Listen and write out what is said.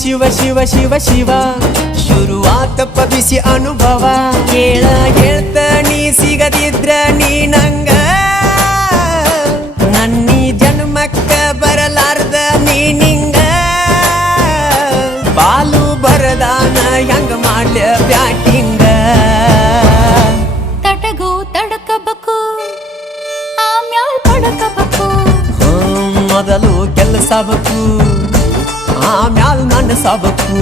ಶಿವ ಶಿವ ಶಿವ ಶಿವ ಶುರುವಾತಪ್ಪ ಬಿಸಿ ಅನುಭವ ಹೇಳ್ತ ನೀ ಸಿಗದಿದ್ರ ನೀ ನಂಗ ನನ್ನೀ ಜನ್ಮಕ್ಕ ಬರಲಾರ್ದ ನೀ ನಿಂಗ ಬಾಲು ಬರದಾನ ಹೆಂಗ ಮಾಡ್ಲ ಬ್ಯಾಟಿಂಗ ತಟಗೋ ತಡಕಬೇಕು ಆಮ್ಯಾಲ್ ಪಡಕಬೇಕು ಮೊದಲು ಕೆಲಸಬೇಕು ಆಮ್ಯಾಲ್ ನನ್ನ ಸಬಕು